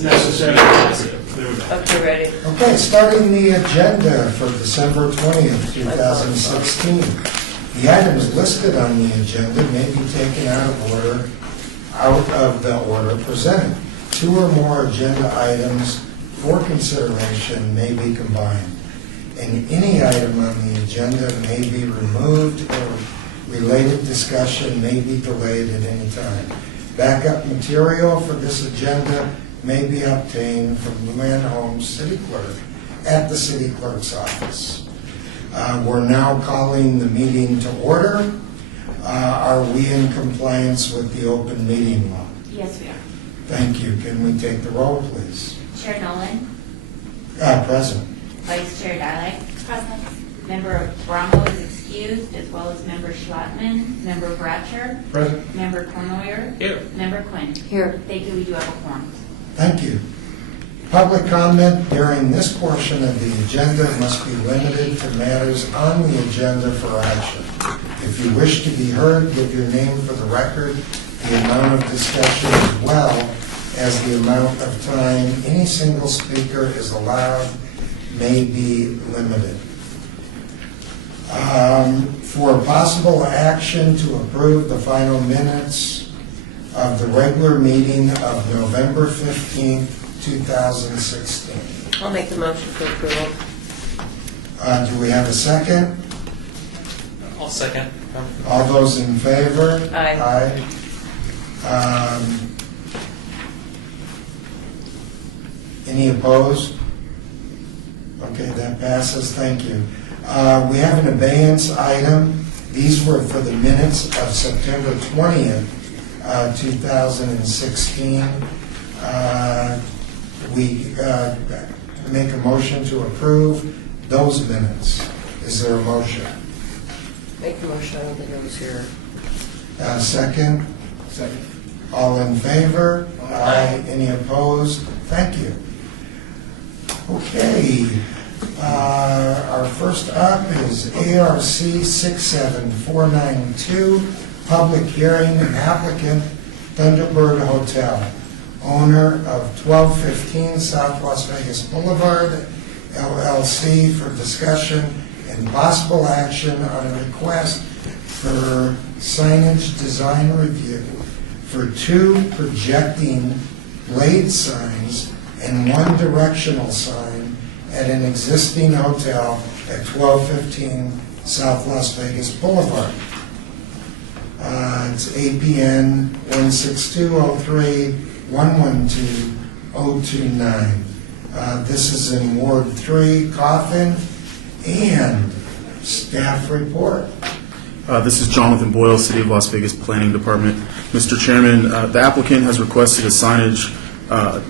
Necessary. There we go. Okay, ready? Okay, starting the agenda for December 20th, 2016. The items listed on the agenda may be taken out of the order presented. Two or more agenda items for consideration may be combined, and any item on the agenda may be removed or related discussion may be delayed at any time. Backup material for this agenda may be obtained from Luann Holmes, City Clerk, at the City Clerk's office. We're now calling the meeting to order. Are we in compliance with the open meeting law? Yes, we are. Thank you. Can we take the roll, please? Chair Nolan, Present. Vice Chair Dilek. Present. Member Brombo is excused, as well as Member Schlotman, Member Bratcher, Present. Member Cornoyer, Here. Member Quinn. Here. Thank you, we do have a quorum. Thank you. Public comment during this portion of the agenda must be limited to matters on the agenda for action. If you wish to be heard, give your name for the record, the amount of discussion, as well as the amount of time any single speaker is allowed may be limited. For possible action to approve the final minutes of the regular meeting of November 15th, 2016. I'll make the motion for approval. Do we have a second? I'll second. All those in favor? Aye. Any opposed? Okay, that passes. Thank you. We have an abeyance item. These were for the minutes of September 20th, 2016. We make a motion to approve those minutes. Is there a motion? Make the motion, I don't think I was here. Second? Second. All in favor? Aye. Any opposed? Thank you. Okay. Our first up is ARC 67492, public hearing, applicant Thunderbird Hotel, owner of 1215 South Las Vegas Boulevard, LLC, for discussion and possible action on a request for signage design review for two projecting blade signs and one directional sign at an existing hotel at 1215 South Las Vegas Boulevard. It's APN 16203-112-029. This is in Ward 3, Coffin, and staff report. This is Jonathan Boyle, City of Las Vegas Planning Department. Mr. Chairman, the applicant has requested a signage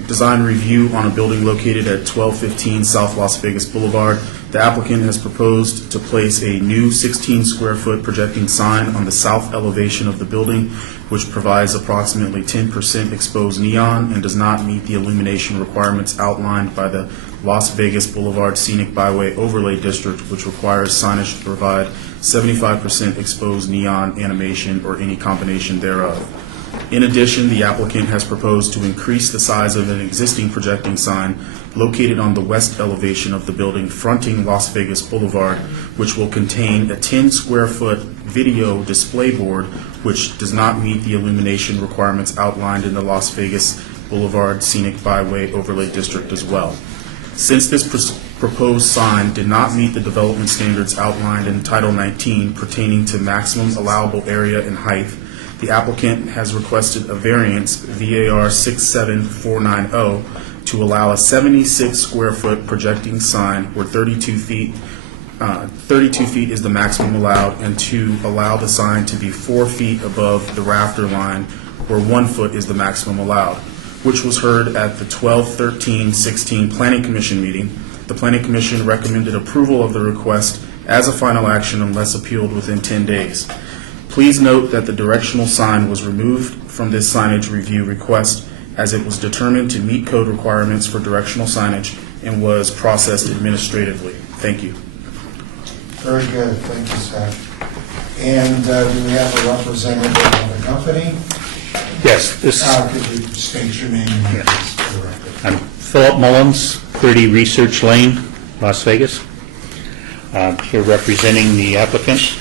design review on a building located at 1215 South Las Vegas Boulevard. The applicant has proposed to place a new 16-square-foot projecting sign on the south elevation of the building, which provides approximately 10% exposed neon and does not meet the illumination requirements outlined by the Las Vegas Boulevard Scenic Byway Overlay District, which requires signage to provide 75% exposed neon animation or any combination thereof. In addition, the applicant has proposed to increase the size of an existing projecting sign located on the west elevation of the building fronting Las Vegas Boulevard, which will contain a 10-square-foot video display board, which does not meet the illumination requirements outlined in the Las Vegas Boulevard Scenic Byway Overlay District as well. Since this proposed sign did not meet the development standards outlined in Title 19 pertaining to maximum allowable area and height, the applicant has requested a variance, VAR 67490, to allow a 76-square-foot projecting sign where 32 feet is the maximum allowed, and to allow the sign to be 4 feet above the rafter line where 1 foot is the maximum allowed, which was heard at the 12/13/16 Planning Commission meeting. The Planning Commission recommended approval of the request as a final action unless appealed within 10 days. Please note that the directional sign was removed from this signage review request as it was determined to meet code requirements for directional signage and was processed administratively. Thank you. Very good. Thank you, Scott. And do we have a representative of the company? Yes, this Could you state your name and address for the record? I'm Philip Mullins, 30 Research Lane, Las Vegas. Here representing the applicant.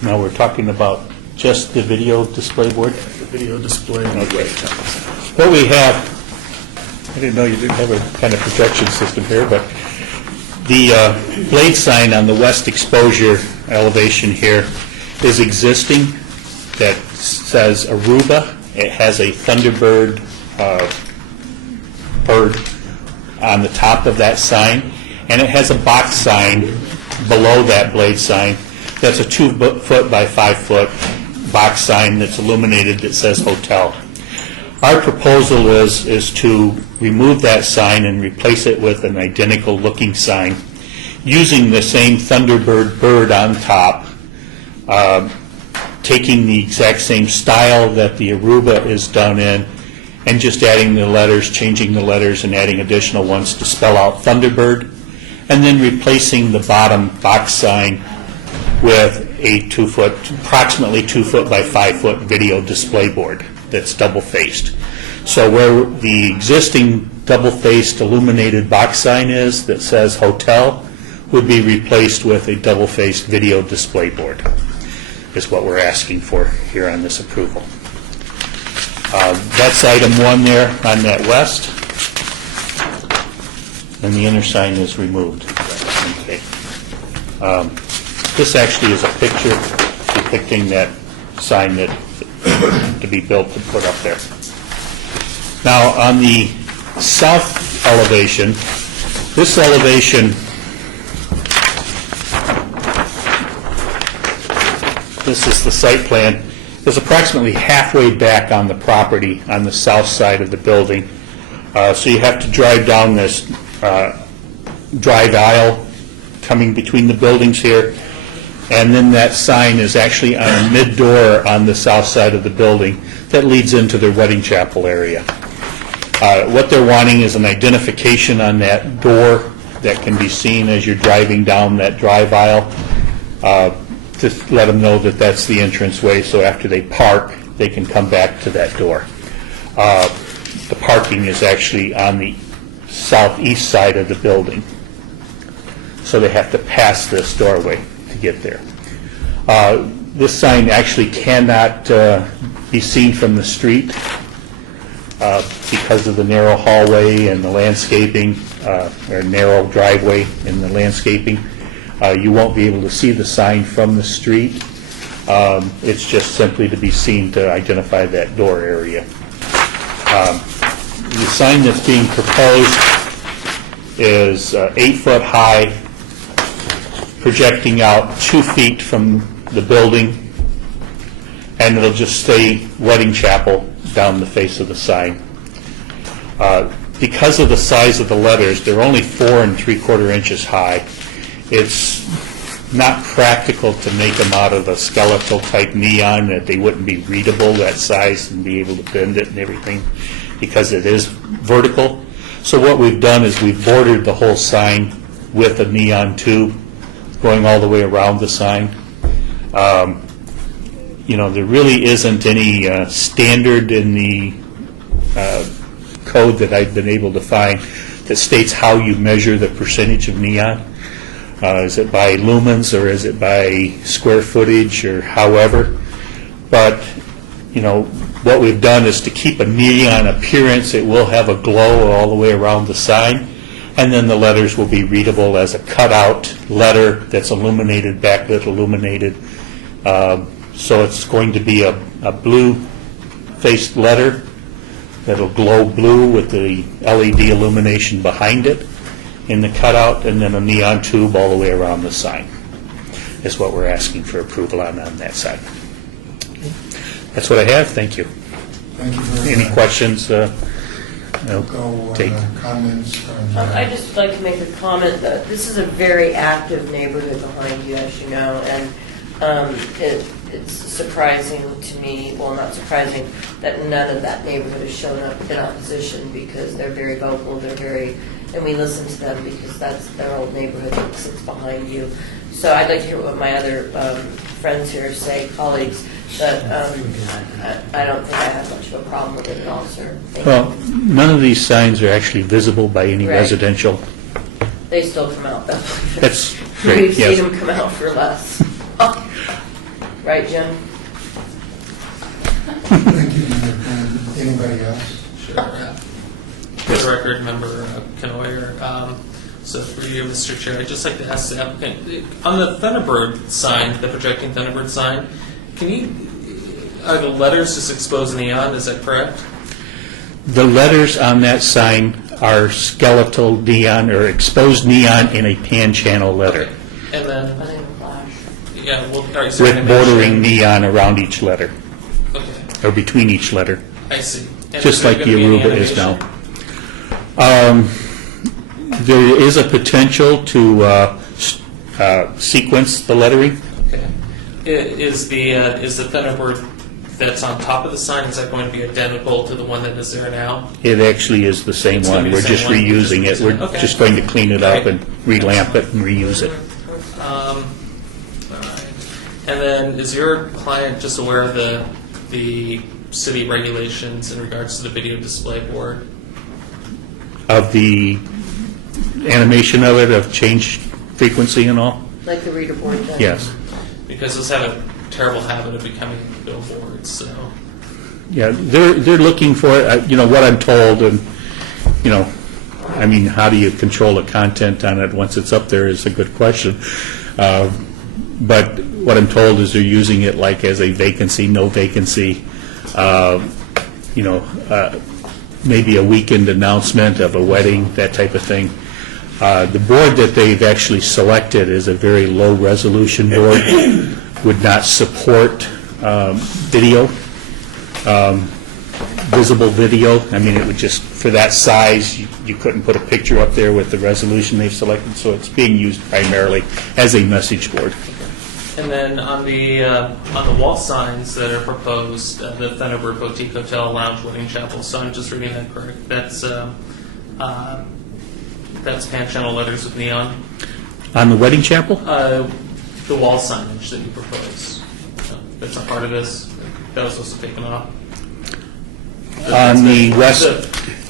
Now we're talking about just the video display board. The video display. Okay. What we have, I didn't know you didn't have a kind of projection system here, but the blade sign on the west exposure elevation here is existing that says Aruba. It has a Thunderbird bird on the top of that sign, and it has a box sign below that blade sign that's a 2 foot by 5 foot box sign that's illuminated that says hotel. Our proposal is to remove that sign and replace it with an identical looking sign using the same Thunderbird bird on top, taking the exact same style that the Aruba is done in, and just adding the letters, changing the letters, and adding additional ones to spell out Thunderbird, and then replacing the bottom box sign with a approximately 2 foot by 5 foot video display board that's double-faced. So where the existing double-faced illuminated box sign is that says hotel would be replaced with a double-faced video display board, is what we're asking for here on this approval. That's item 1 there on that west, and the inner sign is removed. Okay. This actually is a picture depicting that sign that to be built to put up there. Now, on the south elevation, this elevation, this is the site plan, is approximately halfway back on the property on the south side of the building. So you have to drive down this drive aisle coming between the buildings here, and then that sign is actually on a mid-door on the south side of the building that leads into their wedding chapel area. What they're wanting is an identification on that door that can be seen as you're driving down that drive aisle, to let them know that that's the entranceway, so after they park, they can come back to that door. The parking is actually on the southeast side of the building, so they have to pass this doorway to get there. This sign actually cannot be seen from the street because of the narrow hallway and the landscaping, or narrow driveway in the landscaping. You won't be able to see the sign from the street. It's just simply to be seen to identify that door area. The sign that's being proposed is 8 foot high, projecting out 2 feet from the building, and it'll just say Wedding Chapel down the face of the sign. Because of the size of the letters, they're only 4 3/4 inches high. It's not practical to make them out of a skeletal type neon that they wouldn't be readable that size and be able to bend it and everything, because it is vertical. So what we've done is we've bordered the whole sign with a neon tube going all the way around the sign. There really isn't any standard in the code that I've been able to find that states how you measure the percentage of neon. Is it by lumens, or is it by square footage, or however? But, what we've done is to keep a neon appearance. It will have a glow all the way around the sign, and then the letters will be readable as a cutout letter that's illuminated, backlit illuminated. So it's going to be a blue-faced letter that'll glow blue with the LED illumination behind it in the cutout, and then a neon tube all the way around the sign is what we're asking for approval on that side. That's what I have. Thank you. Thank you very Any much. questions? Go, Take. comments from... I'd just like to make a comment that this is a very active neighborhood behind you, as you know, and it's surprising to me, well, not surprising, that none of that neighborhood has shown up in opposition, because they're very vocal, and we listen to them because that's their old neighborhood that sits behind you. So I'd like to hear what my other friends here say, colleagues. But I don't think I have much of a problem with it at all, sir. Thank you. Well, none of these signs are actually visible by any Right. residential. They still come out, though. That's We've great, seen yes. them come out for less. Right, Jim? Thank you, Mayor. Anybody else? Sure. For the record, Member Canoyer, so for you, Mr. Chair, I'd just like to ask the applicant, on the Thunderbird sign, the projecting Thunderbird sign, are the letters just exposed neon, is that correct? The letters on that sign are skeletal neon or exposed neon in a pan channel letter And then, I think flash. yeah, well, are you with bordering neon around each letter, Okay, or between each letter, I see. And just is there like the gonna be any Aruba is now. animation? There is a potential to sequence the lettering. Okay. Is the Thunderbird that's on top of the sign, is that going to be identical to the one that is there now? It actually is the same It's gonna one. be the We're same just one, reusing it. just We're reusing it. Okay. just going to clean it up Okay. and relamp it and reuse it. All right. And then, is your client just aware of the city regulations in regards to the video display board? Of the animation of it, of change frequency and all? Like the reader board thing? Yes. Because those have a terrible habit of becoming billboards, so. Yeah, they're looking for it. You know, what I'm told, and, you know, I mean, how do you control the content on it once it's up there is a good question. But what I'm told is they're using it like as a vacancy, no vacancy, you know, maybe a weekend announcement of a wedding, that type of thing. The board that they've actually selected is a very low-resolution board, would not support video, visible video. I mean, it would just, for that size, you couldn't put a picture up there with the resolution they've selected, so it's being used primarily as a message board. And then on the wall signs that are proposed, the Thunderbird Boutique Hotel Lounge Wedding Chapel, so I'm just reading that correct. That's pan channel letters with neon. On the wedding chapel? The wall signage that you propose, that's a part of this. That was also taken off. On the west,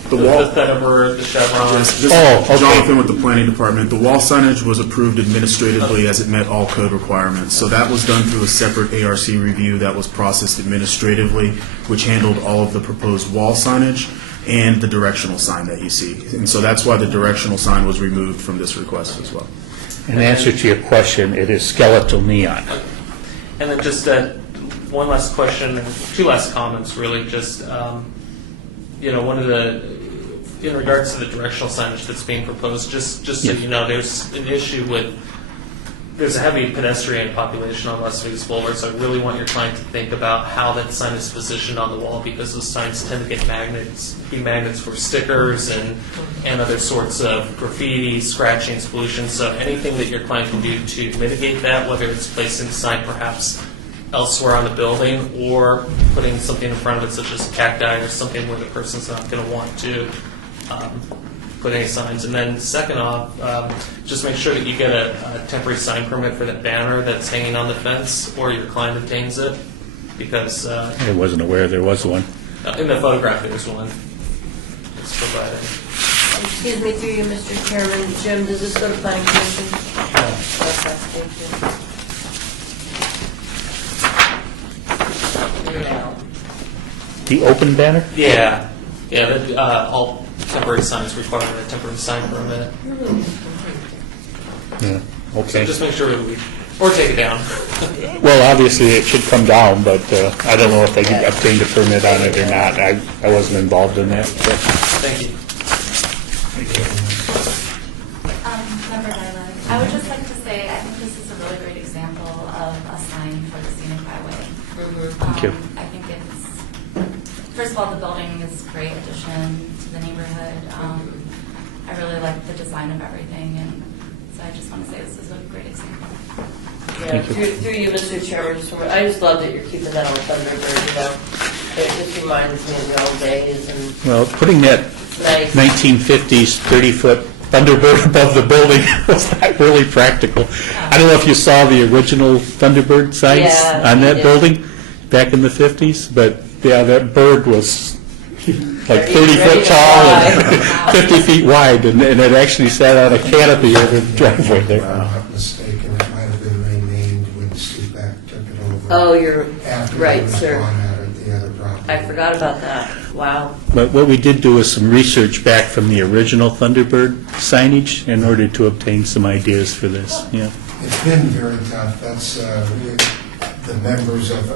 The wall- Thunderbird, the Chevron. Yes, this Oh, is okay. Jonathan with the planning department. The wall signage was approved administratively as it met all code requirements. So that was done through a separate ARC review that was processed administratively, which handled all of the proposed wall signage and the directional sign that you see. And so that's why the directional sign was removed from this request as well. in answer to your question, it is skeletal neon. And then just one last question, and two last comments, really. Just, one of in regards to the directional signage that's being proposed, just so Yes. you know, there's an issue with, there's a heavy pedestrian population on Las Vegas Boulevard, so I really want your client to think about how that sign is positioned on the wall, because those signs tend to get be magnets for stickers and other sorts of graffiti, scratchings, pollution. So anything that your client can do to mitigate that, whether it's placing the sign perhaps elsewhere on the building or putting something in front of it such as cacti or something where the person's not going to want to put any signs. And then second off, just make sure that you get a temporary sign permit for that banner that's hanging on the fence, or your client obtains it, because I wasn't aware there was one. in the photograph there's one. It's provided. Excuse me, through you, Mr. Chairman. Jim, does this go to planning commission? Okay, thank you. Now. The open banner? Yeah, all temporary signs require a temporary sign permit. Yeah, So okay. just make sure or take it down. Well, obviously, it should come down, but I don't know if they obtained a permit on it or not. I wasn't involved in that. So. Thank you. Member Nyland, I would just like to say, I think this is a really great example of a sign for the scenic highway. Thank you. I think first of all, the building is a great addition to the neighborhood. I really like the design of everything, and so I just want to say this is a great example. Yeah, through you, Mr. Chairman, I just love that you're keeping that on Thunderbird, you know. It just reminds me of the old days, and Well, putting that it's nice. 1950s 30-foot Thunderbird above the building was not really practical. I don't know if you saw the original Thunderbird signs Yeah, on we that did. building. back in the 50s, but yeah, that bird was like 30 Ready foot to tall fly. and 50 feet wide, and it actually sat on a canopy over the driveway If there. I'm not mistaken, it might have been renamed when Stupak took it over. Oh, you're After right, it was sir. gone out at the other property. I forgot about that. Wow. But what we did do is some research back from the original Thunderbird signage in order to obtain some ideas for this, yeah. It's been very tough. That's, the members of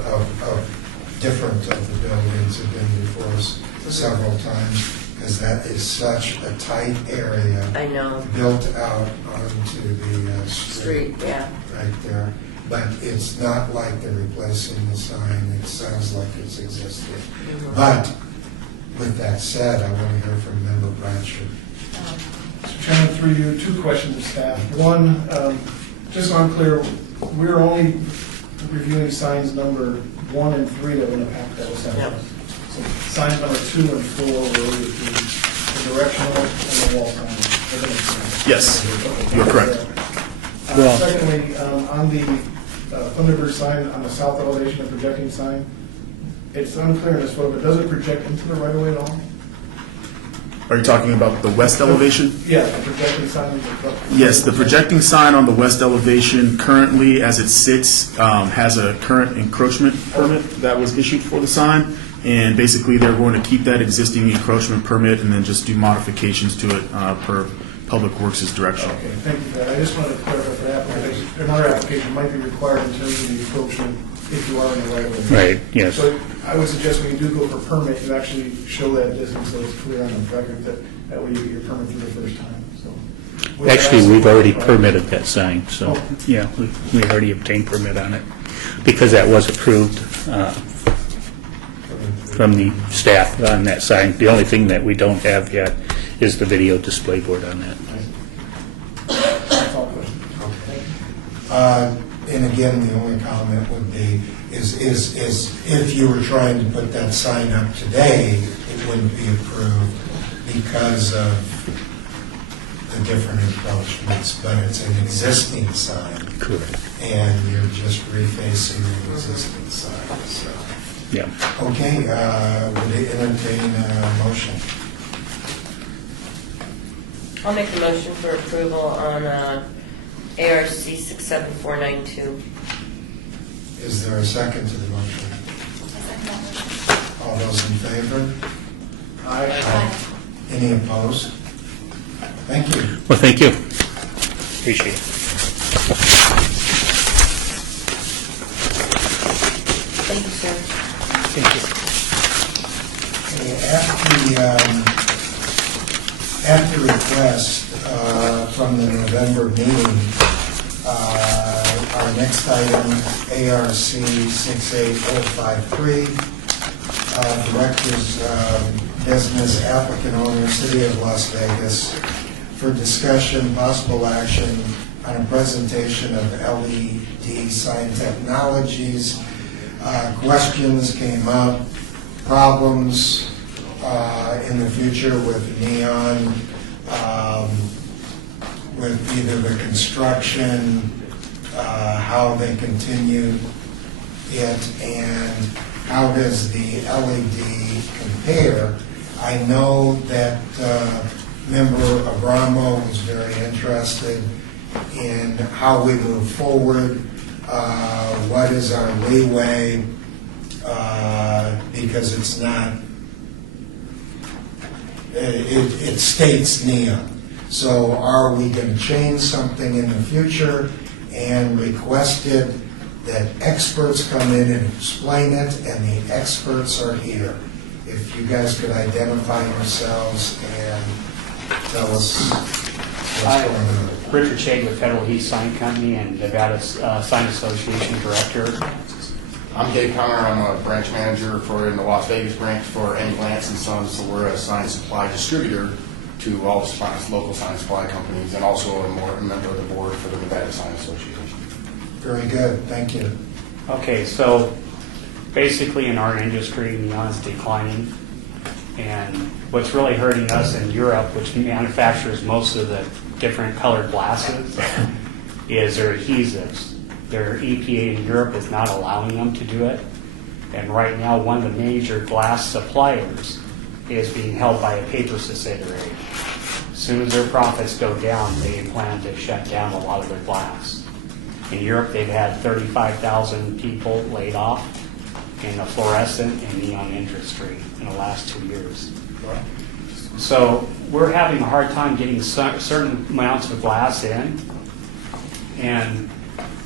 different of the buildings have been before us several times, because that is such a tight area I know. built out onto the Street, yeah. right there. But it's not like they're replacing the sign. It sounds like it's existed. But with that said, I want to hear from Member Bradford. Mr. Chairman, through you, two questions of staff. One, just so I'm clear, we're only reviewing signs number 1 and 3 that were in the packet that was sent to us. So signs number 2 and 4 were related to the directional and the wall signs. Yes, you're correct. Well- Secondly, on the Thunderbird sign on the south elevation, the projecting sign, it's unclear in this photo, but does it project into the right-of-way at all? Are you talking about the west elevation? Yeah, the projecting sign. Yes, the projecting sign on the west elevation currently, as it sits, has a current encroachment permit that was issued for the sign. And basically, they're going to keep that existing encroachment permit and then just do modifications to it per Public Works' direction. Okay, thank you for that. I just wanted to clarify for application, another application might be required in terms of the encroachment if you are in the right of way. Right, yes. So I would suggest when you do go for permit, you actually show that distance so it's clear on the record that way you get your permit through the first time, so. with that, Actually, we've already right. permitted that sign, so, yeah, we already obtained permit on it, because that was approved from the staff on that sign. The only thing that we don't have yet is the video display board on that. That's all questions. And again, the only comment would be, is if you were trying to put that sign up today, it wouldn't be approved because of the different encroachments, but it's an existing sign, Correct. and you're just refacing the existing sign, so. Yeah. Okay, would they entertain a motion? I'll make the motion for approval on ARC 67492. Is there a second to the motion? All those in favor? Aye. Any opposed? Thank you. Well, thank you. Appreciate it. Thank you, sir. Thank you. At the request from the November meeting, our next item, ARC 68053, Director's Business Applicant Owner, City of Las Vegas, for discussion, possible action on a presentation of LED sign technologies. Questions came up, problems in the future with neon, with either the construction, how they continue it, and how does the LED compare. I know that Member Abramo was very interested in how we move forward, what is our leeway, because it's not, it states neon. So are we going to change something in the future and requested that experts come in and explain it, and the experts are here. If you guys could identify yourselves and tell us what's going on. Richard Shade with Federal Heat Sign Company and Nevada Sign Association Director. I'm Dave Conner. I'm a branch manager in the Las Vegas branch for Eddie Lance and Sons. So we're a sign supply distributor to all the local sign supply companies, and also a member of the board for the Nevada Sign Association. Very good, thank you. Okay, so basically in our industry, neon is declining. And what's really hurting us in Europe, which manufactures most of the different colored glasses, is their adhesives. Their EPA in Europe is not allowing them to do it. And right now, one of the major glass suppliers is being held by a paper subsidiary. As soon as their profits go down, they plan to shut down a lot of their glass. In Europe, they've had 35,000 people laid off in the fluorescent and neon industry in the last 2 years. So we're having a hard time getting certain amounts of glass in. And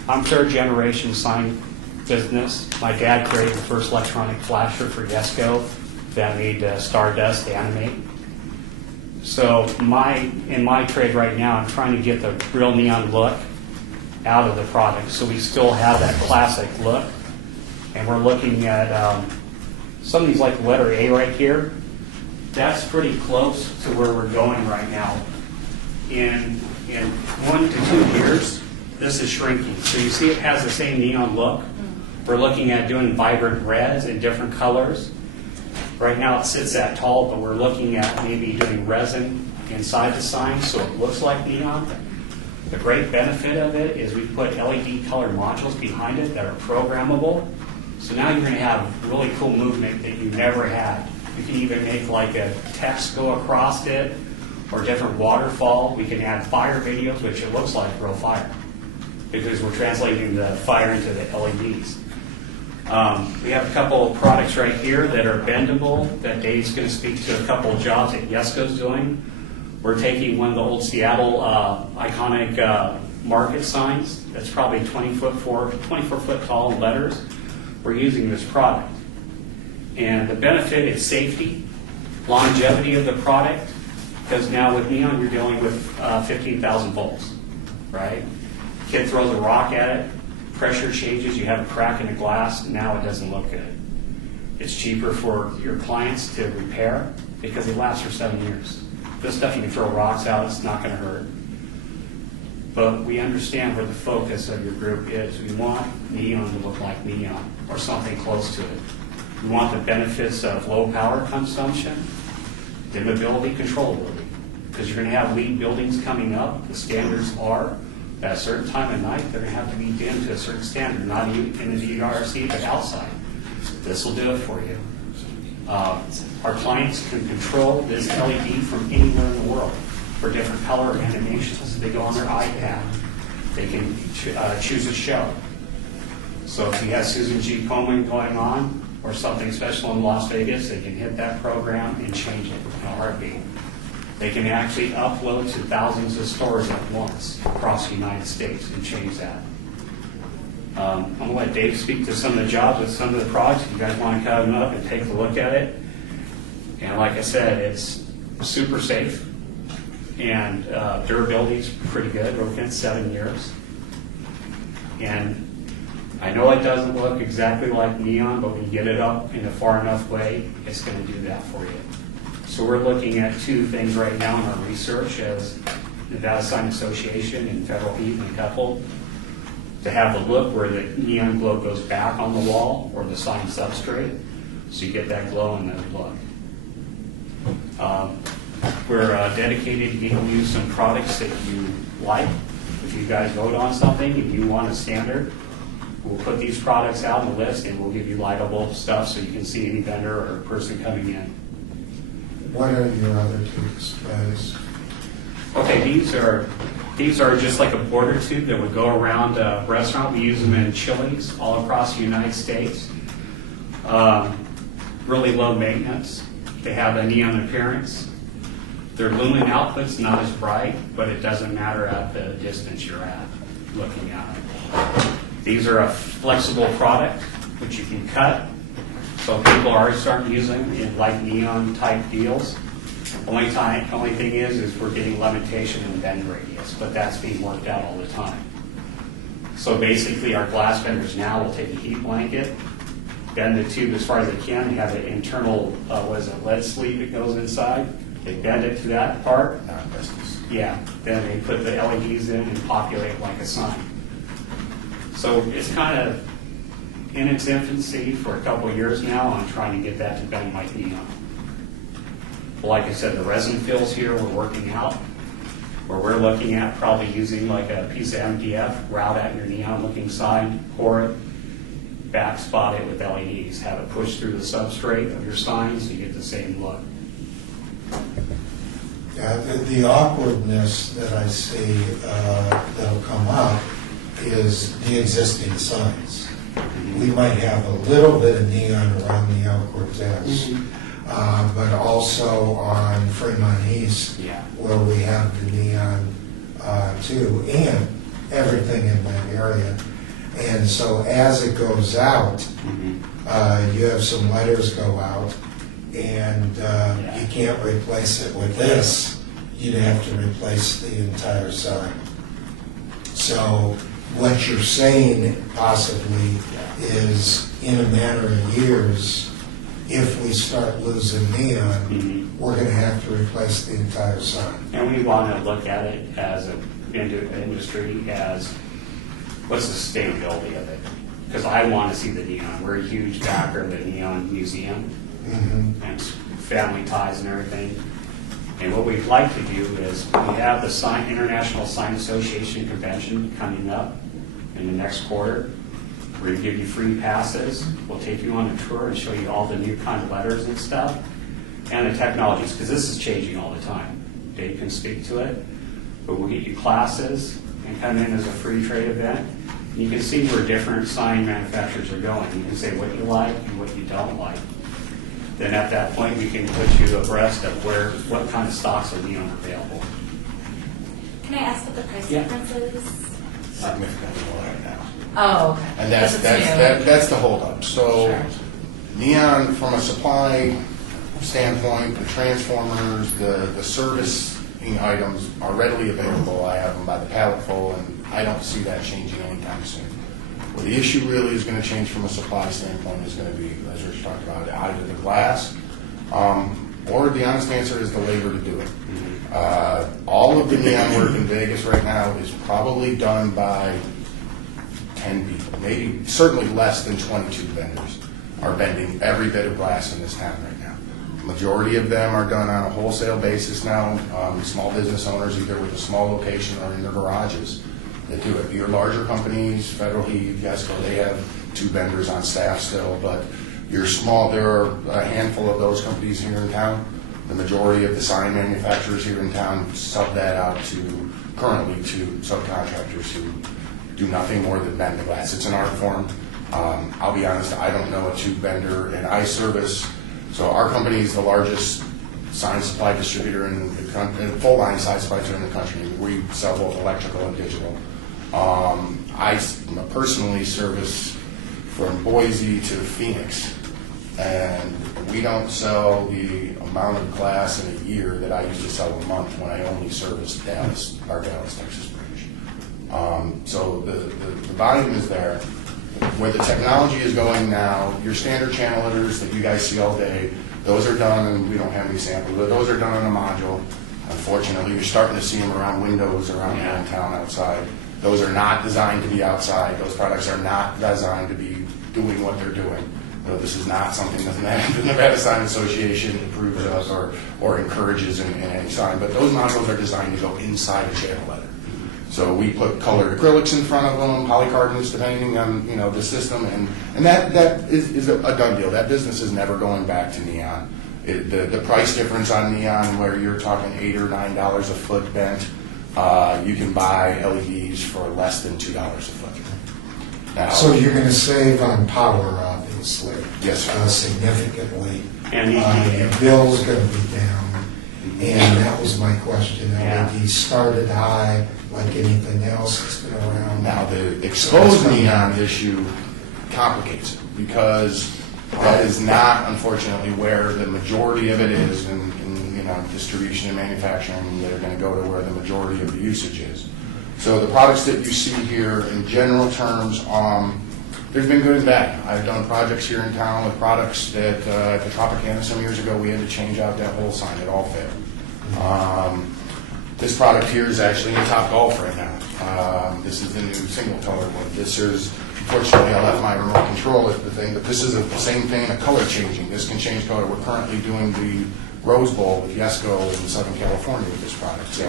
I'm third generation sign business. My dad created the first electronic flasher for Yesco that made Stardust animate. So in my trade right now, I'm trying to get the real neon look out of the product, so we still have that classic look. And we're looking at some of these, like the letter A right here. That's pretty close to where we're going right now. In 1 to 2 years, this is shrinking. So you see it has the same neon look. We're looking at doing vibrant reds and different colors. Right now it sits that tall, but we're looking at maybe doing resin inside the sign so it looks like neon. The great benefit of it is we put LED color modules behind it that are programmable. So now you're going to have really cool movement that you never had. You can even make like a text go across it or different waterfall. We can add fire videos, which it looks like real fire because we're translating the fire into the LEDs. We have a couple of products right here that are bendable that Dave's going to speak to a couple of jobs that Yesco's doing. We're taking one of the old Seattle iconic market signs that's probably 24 foot tall in letters. We're using this product. And the benefit is safety, longevity of the product, because now with neon you're dealing with 15,000 volts, right? Kid throws a rock at it, pressure changes, you have a crack in the glass, and now it doesn't look good. It's cheaper for your clients to repair because it lasts for 7 years. This stuff you can throw rocks out, it's not going to hurt. But we understand where the focus of your group is. We want neon to look like neon or something close to it. We want the benefits of low power consumption, dimmability, controllability. Because you're going to have LEED buildings coming up. The standards are at a certain time of night, they're going to have to be dimmed to a certain standard, not even in the DRC, but outside. This will do it for you. Our clients can control this LED from anywhere in the world for different color animations. They go on their iPad. They can choose a show. So if you have Susan G. Komen going on or something special in Las Vegas, they can hit that program and change it in a heartbeat. They can actually upload to thousands of stores at once across the United States and change that. I'm going to let Dave speak to some of the jobs with some of the products. If you guys want to come up and take a look at it. And like I said, it's super safe and durability is pretty good. We're looking at 7 years. And I know it doesn't look exactly like neon, but when you get it up in a far enough way, it's going to do that for you. So we're looking at 2 things right now in our research as Nevada Sign Association and Federal Heat and a couple to have the look where the neon glow goes back on the wall or the sign substrate, so you get that glow in the look. We're dedicated to getting you some products that you like. If you guys vote on something and you want a standard, we'll put these products out on the list and we'll give you lightable stuff so you can see any vendor or person coming in. What are your other 2 displays? Okay, these are just like a border tube that would go around a restaurant. We use them in Chili's all across the United States. Really low maintenance. They have a neon appearance. Their lumen output's not as bright, but it doesn't matter at the distance you're at looking at it. These are a flexible product which you can cut. So people are starting to use them in like neon type deals. Only thing is we're getting limitation in the bend radius, but that's being worked out all the time. So basically our glass benders now will take a heat blanket, bend the tube as far as they can. They have an internal, lead sleeve that goes inside. They bend it to that part. Yeah, then they put the LEDs in and populate like a sign. So it's kind of in its infancy for a couple of years now. I'm trying to get that to bend like neon. Like I said, the resin fills here we're working out, where we're looking at probably using like a piece of MDF, route at your neon looking sign, pour it, backspot it with LEDs, have it push through the substrate of your sign so you get the same look. The awkwardness that I see that'll come up is the existing signs. We might have a little bit of neon around the El Cortez, but also on Fremont East, Yeah. where we have the neon too, and everything in that area. And so as it goes out, you have some letters go out, and you can't replace it with this. You'd have to replace the entire sign. So what you're saying possibly is, in a matter of years, if we start losing neon, we're going to have to replace the entire sign. And we want to look at it as an industry, as what's the sustainability of it? Because I want to see the neon. We're a huge backer of the Neon Museum, and it's family ties and everything. And what we'd like to do is, we have the International Sign Association Convention coming up in the next quarter. We're going to give you free passes. We'll take you on a tour and show you all the new kind of letters and stuff, and the technologies, because this is changing all the time. Dave can speak to it, but we'll get you classes and come in as a free trade event. And you can see where different sign manufacturers are going. You can say what you like and what you don't like. Then at that point, we can put you abreast of what kind of stocks are neon available. Can I ask what the price Yeah. difference is? Significantly more right now. Oh, okay. And that's Because it's new. that's the holdup. So Sure. neon, from a supply standpoint, the transformers, the servicing items are readily available. I have them by the pallet full, and I don't see that changing anytime soon. Well, the issue really is going to change from a supply standpoint is going to be, as Rich talked about, either the glass, or the honest answer is the labor to do it. All of the neon work in Vegas right now is probably done by 10 people, maybe certainly less than 22 vendors are bending every bit of glass in this town right now. Majority of them are done on a wholesale basis now. Small business owners, either with a small location or in their garages, that do it. Your larger companies, Federal Heat, Yesco, they have 2 vendors on staff still, but your small, there are a handful of those companies here in town. The majority of the sign manufacturers here in town sub that out currently to subcontractors who do nothing more than bend the glass. It's an art form. I'll be honest, I don't know a tube bender, and I service, so our company is the largest sign supply distributor in the country, full line sign supply distributor in the country. We sell both electrical and digital. I personally service from Boise to Phoenix, and we don't sell the amount of glass in a year that I used to sell a month when I only serviced Dallas, Texas branch. So the volume is there. Where the technology is going now, your standard channel letters that you guys see all day, those are done, and we don't have any samples, but those are done on a module. Unfortunately, you're starting to see them around windows around here in town outside. Those are not designed to be outside. Those products are not designed to be doing what they're doing. No, this is not something that the Nevada Sign Association approves of or encourages in any sign, but those modules are designed to go inside a channel letter. So we put colored acrylics in front of them, polycarbonates, depending on the system, and that is a done deal. That business is never going back to neon. The price difference on neon, where you're talking $8 or $9 a foot bent, you can buy LEDs for less than $2 a foot. Now, So you're going to save on power, obviously. Yes, sir. Significantly. And Your bill's going to be down. And that was my question. LED started high, like anything else that's been around. Now, the exposed neon issue complicates it, because that is not, unfortunately, where the majority of it is in distribution and manufacturing that are going to go to where the majority of the usage is. So the products that you see here, in general terms, there's been good and bad. I've done projects here in town with products that at the Tropicana some years ago, we had to change out that whole sign. It all failed. This product here is actually in Top Golf right now. This is the new single color one. This is, unfortunately, I left my remote control at the thing, but this is the same thing, a color changing. This can change color. We're currently doing the Rose Bowl with Yesco in Southern California with this product. So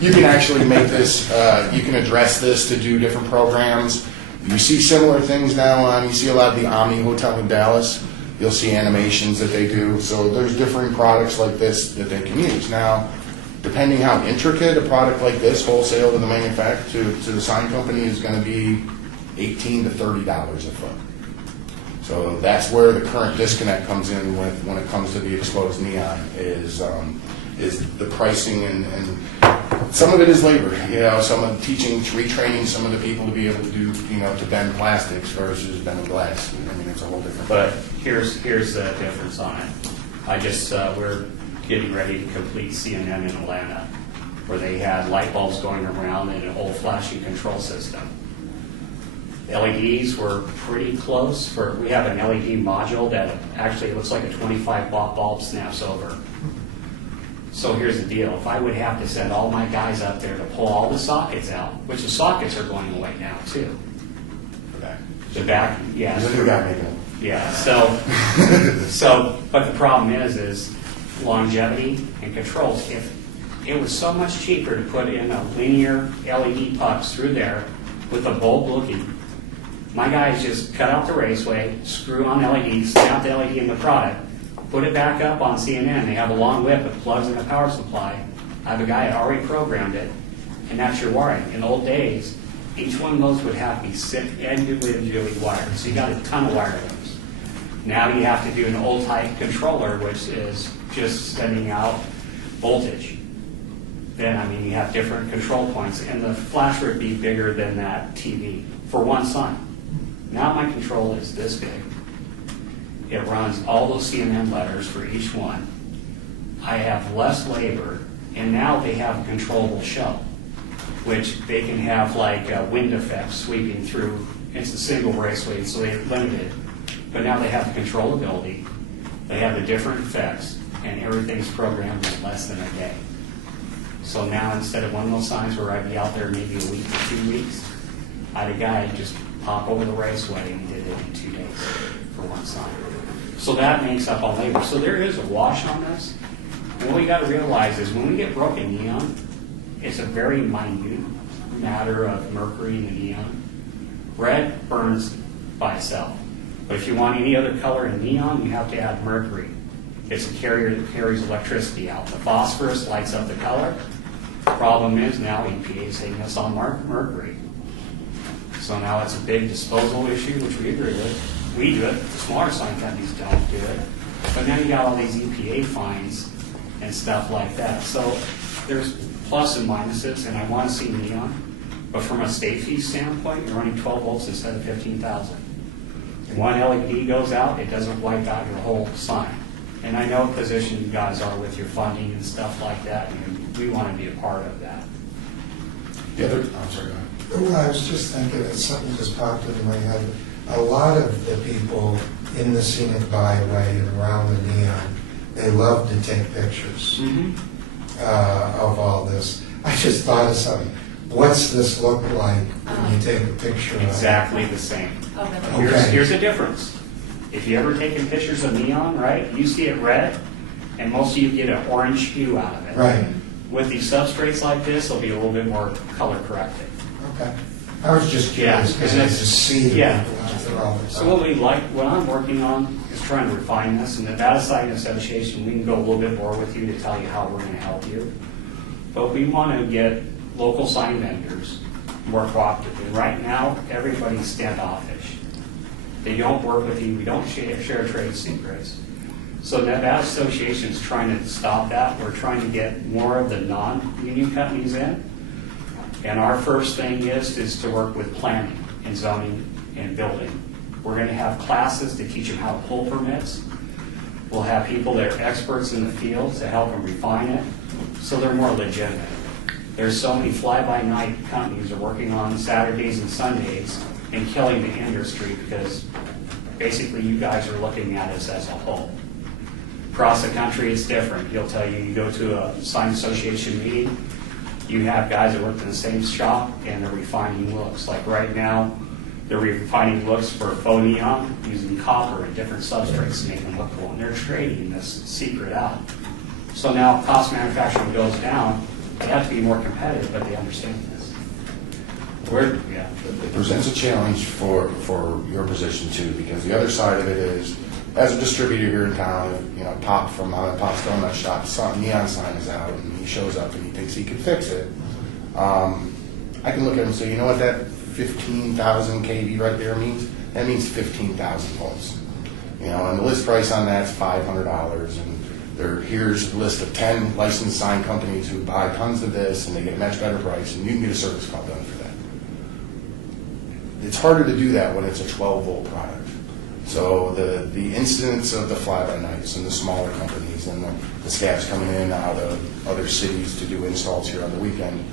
you can actually make this, you can address this to do different programs. You see similar things now on, you see a lot of the Omni Hotel in Dallas, you'll see animations that they do, so there's different products like this that they can use. Now, depending how intricate a product like this, wholesale to the manufacturer, to the sign company, is gonna be $18 to $30 a foot. So that's where the current disconnect comes in with, when it comes to the exposed neon, is the pricing, and some of it is labor, some of teaching, retraining some of the people to be able to do, to bend plastics versus bending glass. I mean, it's a whole different. But here's the difference on it. We're getting ready to complete CNN in Atlanta, where they had light bulbs going around in an old flashing control system. LEDs were pretty close. We have an LED module that actually looks like a 25-watt bulb snaps over. So here's the deal. If I would have to send all my guys up there to pull all the sockets out, which the sockets are going away now too. Okay. The back, yeah. There's a new guy making it. Yeah, but the problem is longevity and controls. If it was so much cheaper to put in a linear LED pucks through there with a bulb looking, my guys just cut out the raceway, screw on LED, snap the LED in the product, put it back up on CNN. They have a long whip that plugs in a power supply. I have a guy that already programmed it, and that's your wiring. In the old days, each one of those would have to be individually wired, so you got a ton of wire loops. Now you have to do an old type controller, which is just sending out voltage. Then, you have different control points, and the flash would be bigger than that TV for one sign. Now my control is this big. It runs all those CNN letters for each one. I have less labor, and now they have a controllable shell, which they can have like wind effects sweeping through. It's a single raceway, so they're limited. But now they have the controllability, they have the different effects, and everything's programmed in less than a day. So now instead of one of those signs where I'd be out there maybe a week or 2 weeks, I had a guy just pop over the raceway and did it in 2 days for one sign. So that makes up all labor. So there is a wash on this. And what we got to realize is when we get broken neon, it's a very minute matter of mercury in the neon. Red burns by itself. But if you want any other color in neon, you have to add mercury. It's a carrier that carries electricity out. The phosphorus lights up the color. Problem is now EPA is hitting us on mercury. So now it's a big disposal issue, which we agree with. We do it. The smaller sign companies don't do it. But now you got all these EPA fines and stuff like that. So there's plus and minuses, and I want to see neon. But from a safety standpoint, you're running 12 volts instead of 15,000. One LED goes out, it doesn't wipe out your whole sign. And I know what position you guys are with your funding and stuff like that, and we want to be a part of that. The other, I'm sorry, go ahead. Well, I was just thinking, something just popped into my head. A lot of the people in the scenic byway and around the neon, they love to take pictures of all this. I just thought of something. What's this look like when you take a picture of it? Exactly the same. Oh, really? Okay. Here's the difference. If you ever taken pictures of neon, right, you see it red, and most of you get an orange hue out of it. Right. With these substrates like this, they'll be a little bit more color corrected. Okay. I was just curious because I just see Yeah. people out there all the time. So what I'm working on is trying to refine this. And the Nevada Sighting Association, we can go a little bit more with you to tell you how we're going to help you. But we want to get local sign vendors more cooperative. And right now, everybody's standoffish. They don't work with you. We don't share trade secrets. So Nevada Association is trying to stop that. We're trying to get more of the non-union companies in. And our first thing is to work with planning and zoning and building. We're going to have classes to teach them how to pull permits. We'll have people that are experts in the field to help them refine it so they're more legitimate. There's so many fly-by-night companies that are working on Saturdays and Sundays and killing the industry because basically you guys are looking at us as a whole. Across the country, it's different. He'll tell you, you go to a sign association meeting, you have guys that work in the same shop and they're refining looks. Like right now, they're refining looks for faux neon using copper and different substrates to make them look cool. And they're trading this secret out. So now if cost manufacturing goes down, they have to be more competitive, but they understand this. Yeah. It presents a challenge for your position too, because the other side of it is, as a distributor here in town, you know, Pop from Pop's Donut Shop, some neon sign is out, and he shows up and he thinks he can fix it. I can look at him and say, you know what that 15,000 kV right there means? That means 15,000 volts. You know, and the list price on that's $500, and here's a list of 10 licensed sign companies who buy tons of this, and they get a much better price, and you can get a service call done for that. It's harder to do that when it's a 12-volt product. So the incidence of the fly-by-nights and the smaller companies and the staffs coming in and out of other cities to do installs here on the weekend,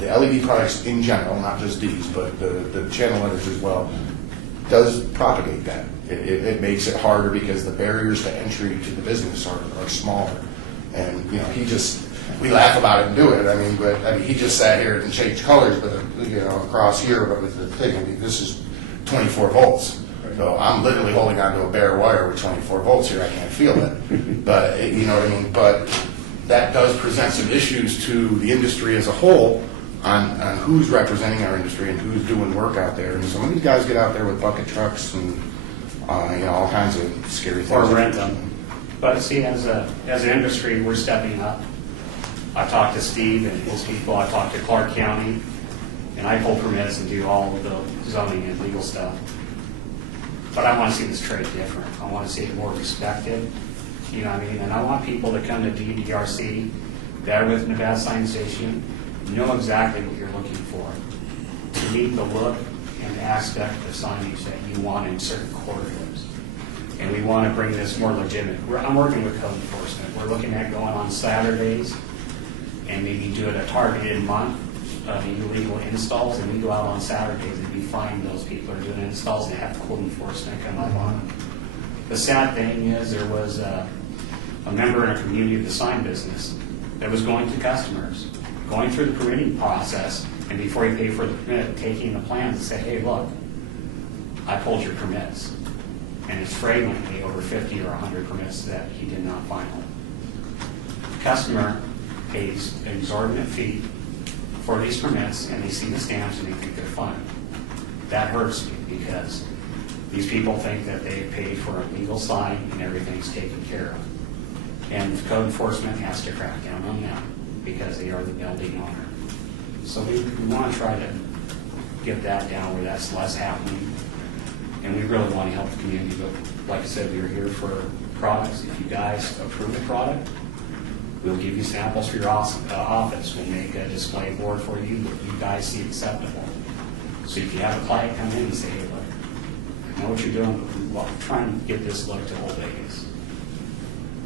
the LED products in general, not just these, but the channel letters as well, does propagate that. It makes it harder because the barriers to entry to the business are smaller. And, you know, we laugh about it and do it. I mean, he just sat here and changed colors, but, you know, across here, but with the thing, I mean, this is 24 volts. So I'm literally holding onto a bare wire with 24 volts here. I can't feel it. But, you know what I mean? But that does present some issues to the industry as a whole on who's representing our industry and who's doing work out there. And some of these guys get out there with bucket trucks and, you know, all kinds of scary things. Or rent them. But see, as an industry, we're stepping up. I talked to Steve and his people, I talked to Clark County, and I pull permits and do all of the zoning and legal stuff. But I want to see this trade different. I want to see it more respected, you know what I mean? And I want people to come to DDRC, that are with Nevada Sign Station, know exactly what you're looking for. To meet the look and the aspect of signage that you want in certain corridors. And we want to bring this more legitimate. I'm working with code enforcement. We're looking at going on Saturdays and maybe do it a targeted month of illegal installs, and we go out on Saturdays and we find those people who are doing installs and have code enforcement come up on them. The sad thing is there was a member in a community of the sign business that was going to customers, going through the permitting process, and before you pay for the permit, taking the plans and say, hey, look, I pulled your permits. And it's frequently over 50 or 100 permits that he did not final. The customer pays an exorbitant fee for these permits, and they see the stamps and they think they're fine. That hurts me because these people think that they paid for a legal sign and everything's taken care of. And code enforcement has to crack down on them because they are the building owner. So we want to try to get that down where that's less happening. And we really want to help the community, but like I said, we're here for products. If you guys approve the product, we'll give you samples for your office. We'll make a display board for you that you guys see acceptable. So if you have a client come in and say, hey, look, I know what you're doing, but we're trying to get this look to Old Vegas.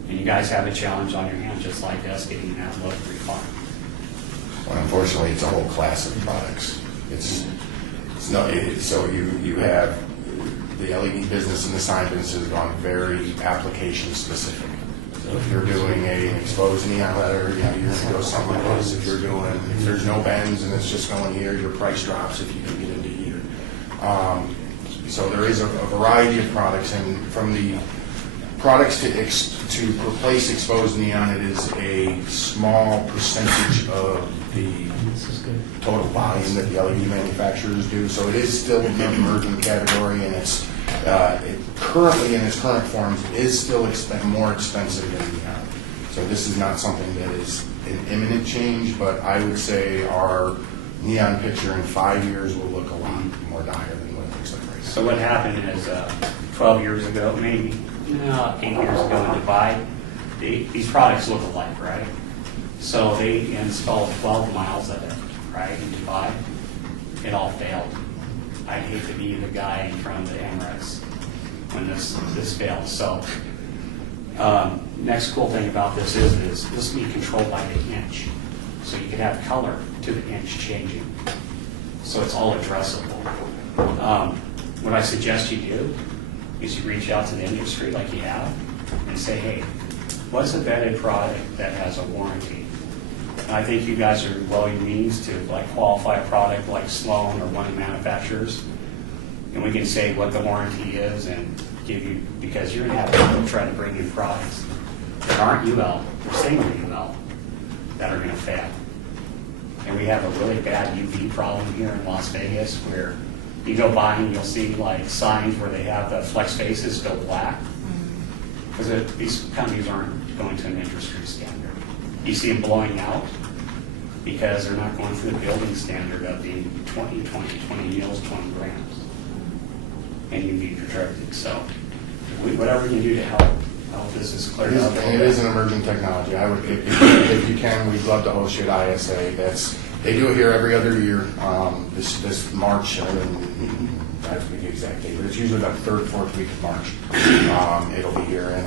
And you guys have a challenge on your hands, just like us getting that look refined. Well, unfortunately, it's a whole class of products. So you have the LED business and the sign business has gone very application specific. So if you're doing an exposed neon letter, you know, you're going to go something like this. If there's no bends and it's just going here, your price drops if you can get into here. So there is a variety of products, and from the products to replace exposed neon, it is a small percentage of the total volume that the LED manufacturers do. So it is still an emerging category, and it's currently in its current forms is still more expensive than neon. So this is not something that is an imminent change, but I would say our neon picture in 5 years will look a lot more dire than what it looks like right now. So what happened is 12 years ago, maybe 8 years ago in Dubai, these products look alike, right? So they installed 12 miles of it, right, in Dubai. It all failed. I'd hate to be the guy in front of the Emirates when this failed. So next cool thing about this is this will be controlled by the inch. So you could have color to the inch changing. So it's all addressable. What I suggest you do is you reach out to the industry like you have and say, hey, what's a vetted product that has a warranty? And I think you guys are well in means to like qualify a product like Sloan or one of the manufacturers, and we can say what the warranty is and give you, because you're going to have people try to bring in products that aren't UL, or same UL, that are going to fail. And we have a really bad UV problem here in Las Vegas where you go by and you'll see like signs where they have the flex faces go black. Because these companies aren't going to an industry standard. You see them blowing out because they're not going through the building standard of being 20 mils, 20 grams, and UV protected. So whatever we can do to help this is cleared up. It is an emerging technology. I would, if you can, we'd love to host you at ISA. They do it here every other year. This March, I forget the exact date, but it's usually about the third, fourth week of March. It'll be here, and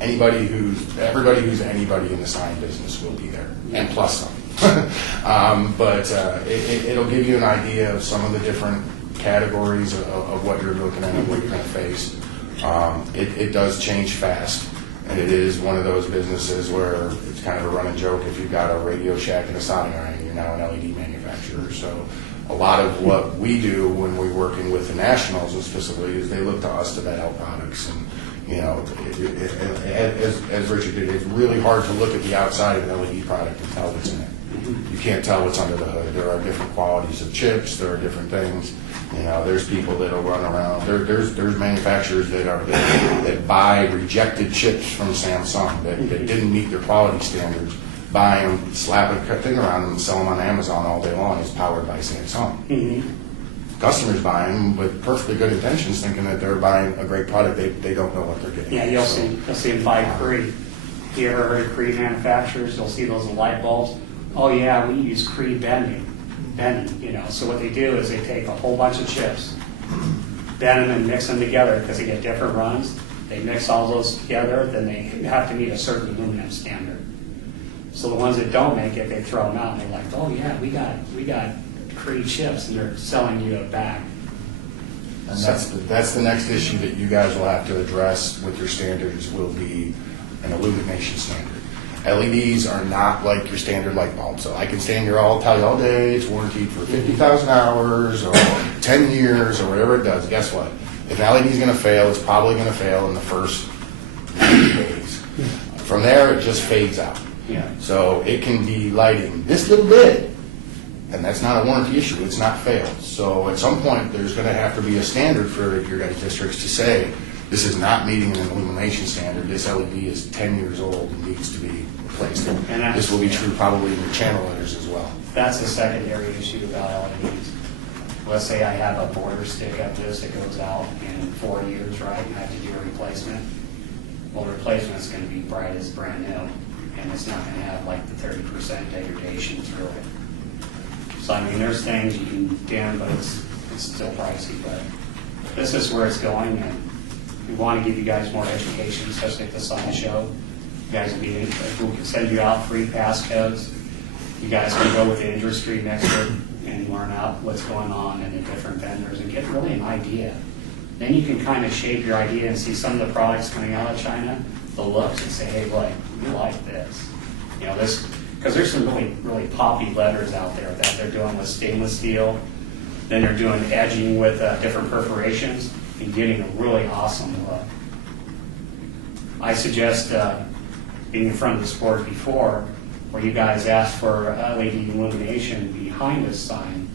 everybody who's anybody in the sign business will be there, and plus some. But it'll give you an idea of some of the different categories of what you're looking at and what you're going to face. It does change fast, and it is one of those businesses where it's kind of a running joke. If you've got a Radio Shack and a soldering iron, you're now an LED manufacturer. So a lot of what we do when we're working with the nationals specifically is they look to us to vet out products. And you know, as Richard did, it's really hard to look at the outside of an LED product and tell what's in it. You can't tell what's under the hood. There are different qualities of chips. There are different things. You know, there's people that'll run around. There's manufacturers that buy rejected chips from Samsung that didn't meet their quality standards, buy them, slap a thing around them, and sell them on Amazon all day long. It's powered by Samsung. Customers buy them with perfectly good intentions, thinking that they're buying a great product. They don't know what they're getting. Yeah, you'll see them buy Cree. If you ever heard of Cree manufacturers, you'll see those in light bulbs. Oh yeah, we use Cree bending, you know. So what they do is they take a whole bunch of chips, bend them and mix them together because they get different runs. They mix all those together, then they have to meet a certain aluminum standard. So the ones that don't make it, they throw them out and they're like, oh yeah, we got Cree chips, and they're selling you a bag. And that's the next issue that you guys will have to address with your standards will be an illumination standard. LEDs are not like your standard light bulb. So I can stand here tell you all day it's warranted for 50,000 hours or 10 years or whatever it does. Guess what? If an LED is going to fail, it's probably going to fail in the first 90 days. From there, it just fades out. Yeah. So it can be lighting this little bit, and that's not a warranty issue. It's not failed. So at some point, there's going to have to be a standard for your guys' districts to say, this is not meeting an illumination standard. This LED is 10 years old and needs to be replaced. And this will be true probably in your channel letters as well. That's a secondary issue about LEDs. Let's say I have a border stick up this that goes out in 4 years, right? And I have to do a replacement. Well, the replacement is going to be bright as brand new, and it's not going to have like the 30% degradation through it. So I mean, there's things you can dim, but it's still pricey. But this is where it's going, and we want to give you guys more education, especially at the science show. You guys will be, we can send you out free passcodes. You guys can go with the industry next week and learn out what's going on and the different vendors and get really an idea. Then you can kind of shape your idea and see some of the products coming out of China, the looks, and say, hey, like, you like this. You know, this, because there's some really poppy letters out there that they're doing with stainless steel. Then they're doing edging with different perforations and getting a really awesome look. I suggest being in front of the sport before, where you guys ask for LED illumination behind this sign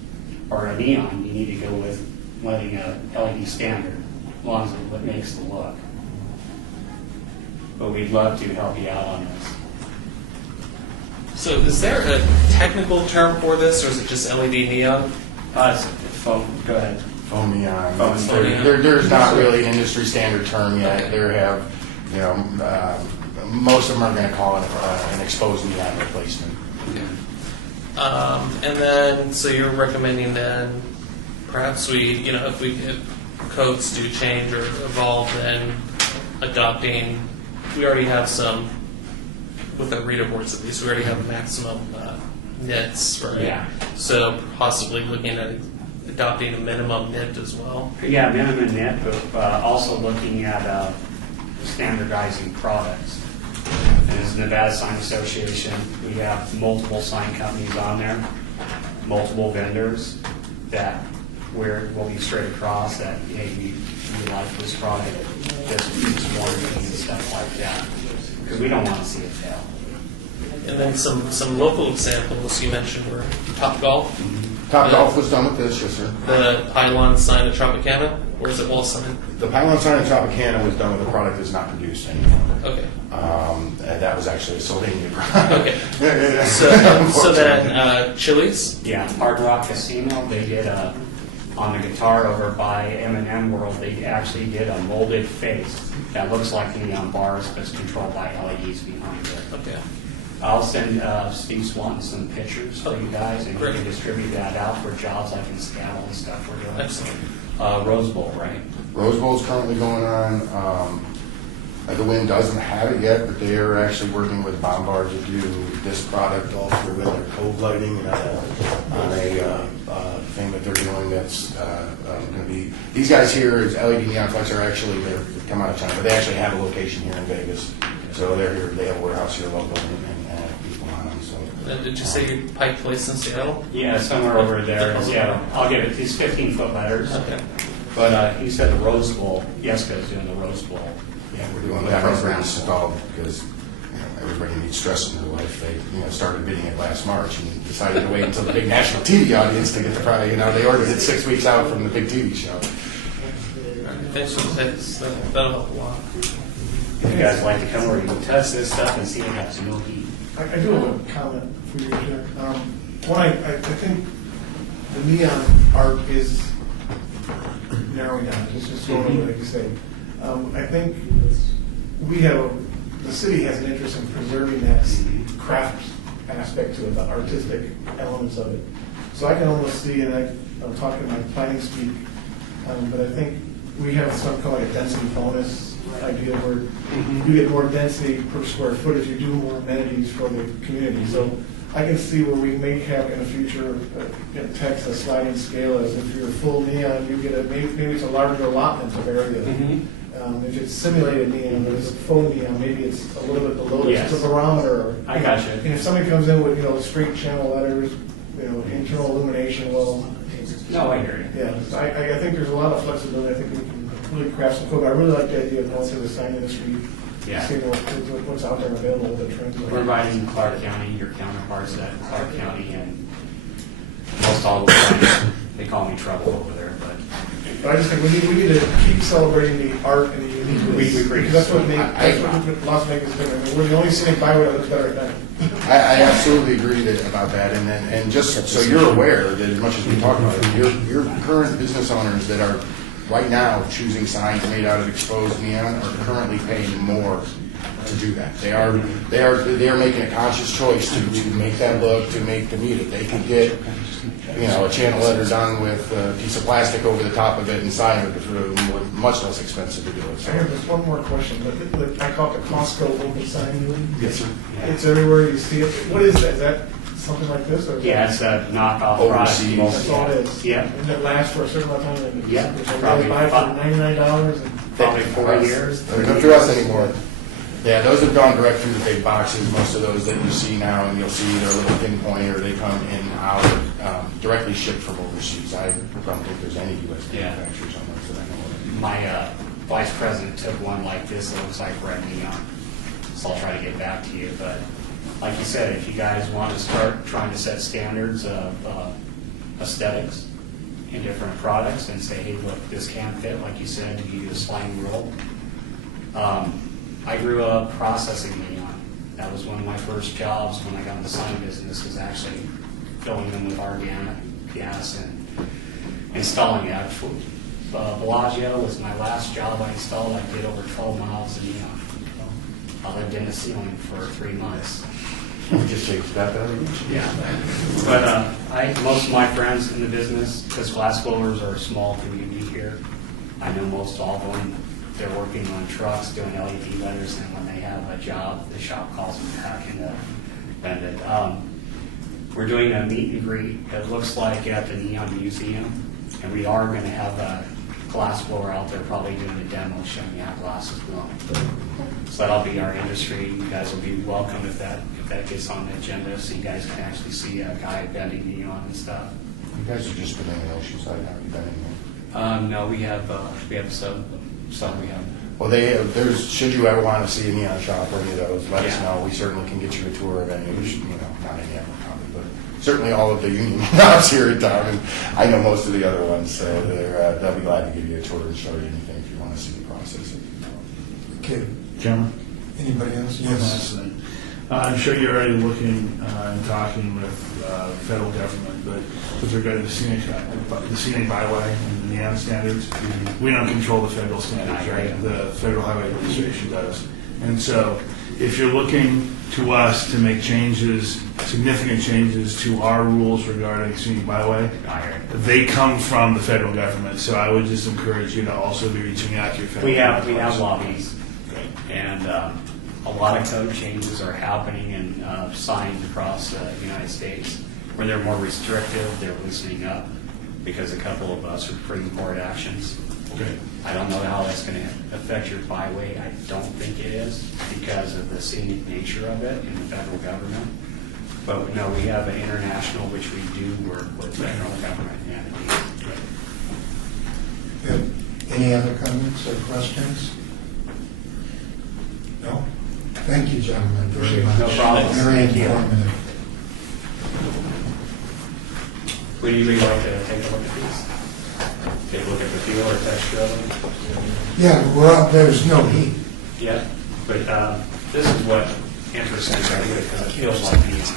or a neon, you need to go with letting a LED standard, as long as it makes the look. But we'd love to help you out on this. So is there a technical term for this, or is it just LED neon? Go ahead. Foam neon. Foam neon. There's not really an industry standard term yet. There have, you know, most of them are going to call it an exposed neon replacement. And then, so you're recommending then, perhaps if codes do change or evolve, then adopting, we already have some, with the reader boards at least, we already have maximum nits, right? Yeah. So possibly looking at adopting a minimum nit as well. Yeah, minimum nit, but also looking at standardizing products. And as the Nevada Sign Association, we have multiple sign companies on there, multiple vendors that we'll be straight across that, hey, we like this product, this warranty and stuff like that. Because we don't want to see it fail. And then some local examples you mentioned were Top Golf, Top Golf was done with this, yes, sir. the pylon sign at Tropicana, or is it wall sign? The pylon sign in Tropicana was done with a product that's not produced anymore. Okay. And that was actually a Sylvania product. Okay. So then Chili's. Yeah, Hard Rock Casino, they did on the guitar over by M&M World, they actually did a molded face that looks like neon bars, but it's controlled by LEDs behind it. Okay. I'll send Steve Swanton some pictures for you guys, and you Great. can distribute that out for jobs like in Seattle and stuff we're doing. Excellent. Rose Bowl, right? Rose Bowl is currently going on. The Wind doesn't have it yet, but they are actually working with Bombard to do this product all through with their cove lighting and on a thing that they're doing that's going to be. These guys here is LED Neon Flex are actually they come out of China, but they actually have a location here in Vegas. So they're here. They have a warehouse here local and have people on them. So Did you say your Pike Place in Seattle? Yeah, somewhere over there. Yeah, I'll give it these 15-foot letters. Okay. But he said the Rose Bowl. Jessica's doing the Rose Bowl. yeah, we're doing that program installed because everybody needs stress in their life. They started bidding it last March and decided to wait until the big national TV audience to get the product. They ordered it 6 weeks out from the big TV show. Thanks for the tips. That'll help a lot. If you guys like to come over, you can touch this stuff and see it has no heat. I do have a comment for you here. One, I think the neon art is narrowing down, it's just sort of like you say. I think the city has an interest in preserving that craft aspect to it, the artistic elements of it. So I can almost see, and I'm talking my planning speak, but I think we have something called a density bonus idea where you get more density per square foot if you do more amenities for the community. So I can see where we may have in the future text a sliding scale as if you're full neon, you get maybe it's a larger allotment of area. If it's simulated neon or it's faux neon, maybe it's a little bit below. Yes. It's a barometer. I got you. And if somebody comes in with straight channel letters, internal illumination, well, No, I hear you. yeah, I think there's a lot of flexibility. I think we can really craft some code. I really like the idea of going to the sign industry, Yeah. seeing what's out there available, what the trends We're are. inviting Clark County, your counterparts at Clark County, and most all the time, they call me trouble over there, but But I just think we need to keep celebrating the art and the uniqueness. We agree. Because that's what Las Vegas is doing. We're the only scenic byway that looks better at night. I absolutely agree about that, and just so you're aware that as much as we talk about it, your current business owners that are right now choosing signs made out of exposed neon are currently paying more to do that. They are making a conscious choice to make that look, to meet it. They can get a channel letter done with a piece of plastic over the top of it and sign it through, much less expensive to do it. I So. have just one more question. I call it the Costco open sign. Yes, sir. It's everywhere you see it. What is that? Is that something like this? Or is yeah, that- it's a knockoff product. Overseas. That's all it is. Yeah. And it lasts for a certain amount of time. And Yeah, It's probably buy it for about- $99 and Probably 4 years. They don't come to us anymore. Yeah, those have gone direct through the big boxes. Most of those that you see now, and you'll see they're a little pinpoint, or they come in out directly shipped from overseas. I don't think there's any U.S. Yeah. manufacturers on those that I know of. My vice president took one like this that looks like red neon, so I'll try to get back to you. But like you said, if you guys want to start trying to set standards of aesthetics in different products and say, hey, look, this can fit, like you said, to give you a sliding rule. I grew up processing neon. That was one of my first jobs when I got in the sign business, was actually filling them with organic gas and installing it. Bellagio was my last job I installed. I did over 12 miles of neon. I lived in the ceiling for 3 months. Just shakes that out. Yeah. But most of my friends in the business, because glass blowers are a small community here, I know most all of them. They're working on trucks, doing LED letters, and when they have a job, the shop calls them back and vend it. We're doing a meet and greet. It looks like at the Neon Museum, and we are going to have a glass blower out there probably doing a demo showing you how glass is blown. So that'll be our industry. You guys will be welcome if that gets on the agenda, so you guys can actually see a guy bending neon and stuff. You guys are just been in the ocean side, have you been in here? No, we have some. We have. Well, should you ever want to see a neon shop or any of those, let us know. We certainly can get you a tour of any of the, not any of them probably, but certainly all of the union shops here in town. And I know most of the other ones, so they'll be glad to give you a tour and show you anything if you want to see the process. Okay, Gentlemen? anybody else? One last thing. I'm sure you're already looking and talking with the federal government, but with regard to the scenic byway and the neon standards, we don't control the federal standards, right? The Federal Highway Administration does. And so if you're looking to us to make changes, significant changes to our rules regarding scenic byway, they come from the federal government. So I would just encourage you to also be reaching out to your federal We have counterparts. lobbies, and a lot of code changes are happening in signs across the United States where they're more restrictive, they're loosening up because a couple of us are Supreme Court actions. Okay. I don't know how that's going to affect your byway. I don't think it is because of the scenic nature of it in the federal government. But no, we have an international, which we do work with federal government entities. Good. Any other comments or questions? No? Thank you, gentlemen, very much. No problem. Very Thank you. informative. Would you like to take a look at these? Take a look at the feel or texture of them? Yeah, well, there's no heat. Yeah, but this is what interests me right here, because it feels like he's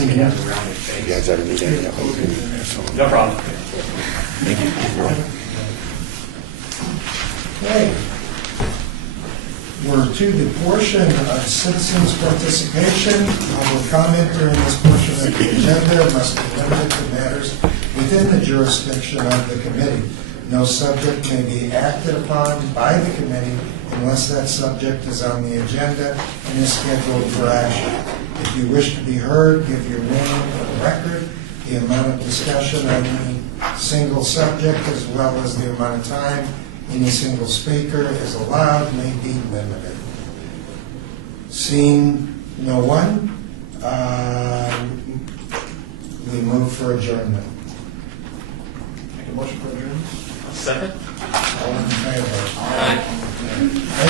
going to have a rounded face. You guys ever need any of them? No problem. Okay. We're to the portion of citizens' participation. Public comment during this portion of the agenda must be limited to matters within the jurisdiction of the committee. No subject may be acted upon by the committee unless that subject is on the agenda and is scheduled for action. If you wish to be heard, give your name for the record. The amount of discussion on any single subject, as well as the amount of time any single speaker is allowed, may be limited. Seeing no one, we move for adjournment. Make a motion for adjournment? Second? All in favor?